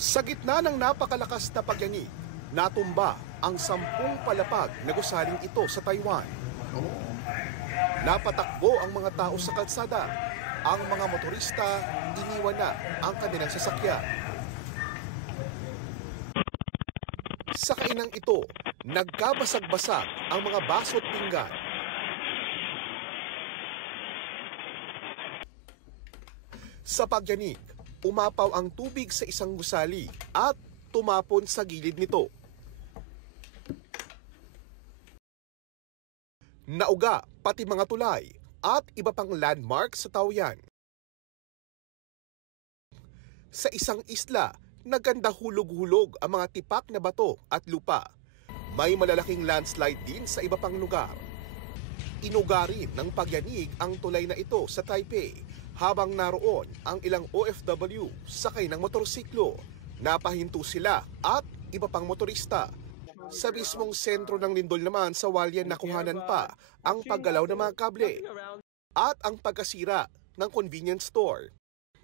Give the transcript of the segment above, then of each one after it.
Sa gitna ng napakalakas na pagyanig, natumba ang 10 palapag na gusaling ito sa Taiwan. Napatakbo ang mga tao sa kalsada. Ang mga motorista, iniwan na ang kanilang sasakyan. Sa kainang ito, nagkabasag-basag ang mga baso at pinggan. Sa pagyanig, umapaw ang tubig sa isang gusali at tumapon sa gilid nito. Nauga pati mga tulay at iba pang landmark sa Taoyuan. Sa isang isla, nagkanda hulog-hulog ang mga tipak na bato at lupa. May malalaking landslide din sa iba pang lugar. Inugarin ng pagyanig ang tulay na ito sa Taipei habang naroon ang ilang OFW sakay ng motorsiklo. Napahinto sila at iba pang motorista. Sa mismong sentro ng lindol naman sa Hualien nakuhanan pa ang paggalaw ng mga kable at ang pagkasira ng convenience store.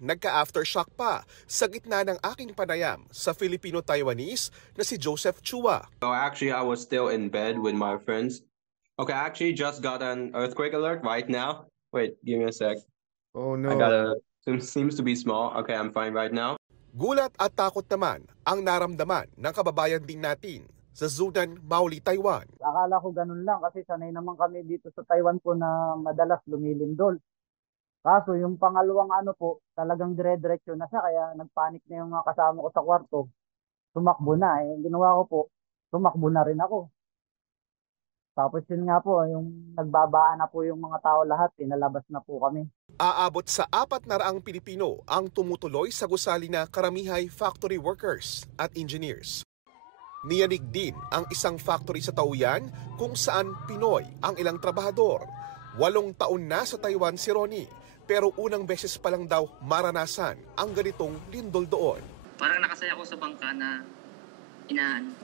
Nagka-aftershock pa sa gitna ng aking panayam sa Filipino-Taiwanese na si Joseph Chua. So actually, I was still in bed with my friends. Okay, I actually just got an earthquake alert right now. Wait, give me a sec. Oh no. Seems to be small. Okay, I'm fine right now. Gulat at takot naman ang naramdaman ng kababayan din natin sa Zhunan, Maoli, Taiwan. Akala ko ganun lang kasi sanay naman kami dito sa Taiwan po na madalas lumilindol. Kaso yung pangalawang talagang dire-diretso na siya kaya nagpanik na yung mga kasama ko sa kwarto. Tumakbo na ginawa ko po, tumakbo na rin ako. Tapos yun nga po, yung nagbabaan na po yung mga tao lahat, inalabas na po kami. Aabot sa 400 Pilipino ang tumutuloy sa gusali na karamihay factory workers at engineers. Niyanig din ang isang factory sa Taoyuan kung saan Pinoy ang ilang trabahador. 8 taon na sa Taiwan si Ronnie, pero unang beses pa lang daw maranasan ang ganitong lindol doon. Parang nakasaya ako sa bangka na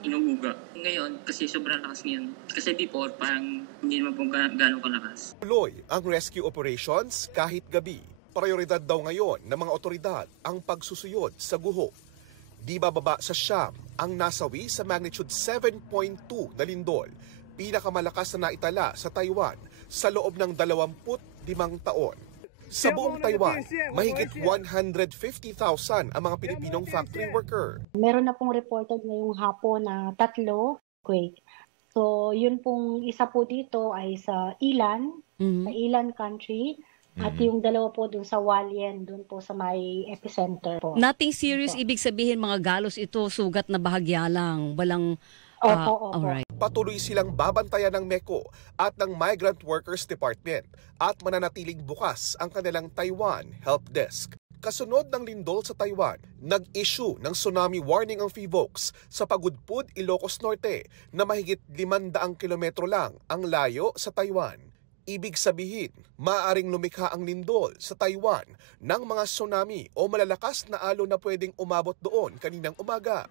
inuuga. Ngayon, kasi sobrang lakas ngayon. Kasi before, parang hindi naman po gano'ng kalakas. Tuloy ang rescue operations kahit gabi. Prioridad daw ngayon ng mga otoridad ang pagsusuyod sa guho. Di bababa sa Siam ang nasawi sa magnitude 7.2 na lindol, pinakamalakas na naitala sa Taiwan sa loob ng 25 taon. Sa buong Taiwan, mahigit 150,000 ang mga Pilipinong factory worker. Meron na pong reported ngayong hapon na 3 quake. So, yun pong isa po dito ay sa Ilan, sa Ilan country. At yung 2 po dun sa Hualien, dun po sa may epicenter po. Nothing serious, ibig sabihin mga galos ito, sugat na bahagya lang, walang... Opo. Alright. Patuloy silang babantayan ng MECO at ng Migrant Workers Department at mananatiling bukas ang kanilang Taiwan Help Desk. Kasunod ng lindol sa Taiwan, nag-issue ng tsunami warning ang PHIVOLCS sa Pagudpud, Ilocos Norte na mahigit 500 kilometro lang ang layo sa Taiwan. Ibig sabihin, maaaring lumikha ang lindol sa Taiwan ng mga tsunami o malalakas na alon na pwedeng umabot doon kaninang umaga.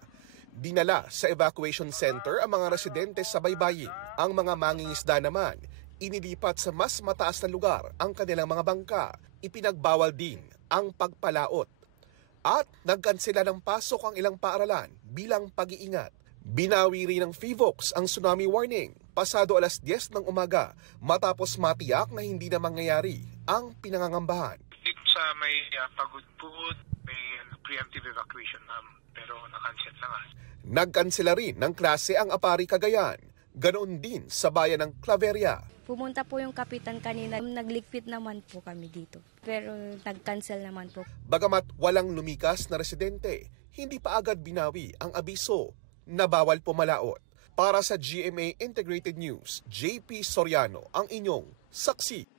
Dinala sa evacuation center ang mga residente sa baybayin. Ang mga mangingisda naman, inilipat sa mas mataas na lugar ang kanilang mga bangka. Ipinagbawal din ang pagpalaot. At nagkansela ng pasok ang ilang paaralan bilang pag-iingat. Binawi rin ng PHIVOLCS ang tsunami warning pasado 10:00 ng umaga matapos matiyak na hindi na mangyayari ang pinangangambahan. Dito sa may Pagudpud, may preemptive evacuation pero nakansel na nga. Nagkansela rin ng klase ang Apari, Cagayan. Ganoon din sa bayan ng Claveria. Pumunta po yung kapitan kanina. Nagligpit naman po kami dito. Pero nag-cancel naman po. Bagamat walang lumikas na residente, hindi pa agad binawi ang abiso na bawal pumalaot. Para sa GMA Integrated News, JP Soriano ang inyong saksi.